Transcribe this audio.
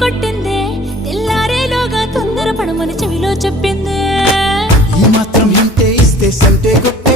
కొట్టిందే తెల్లారేలోగా తొందర పడమని చెవిలో చెప్పిందే ఈ మాత్రం హింటే ఇస్తే సంటే కొట్టే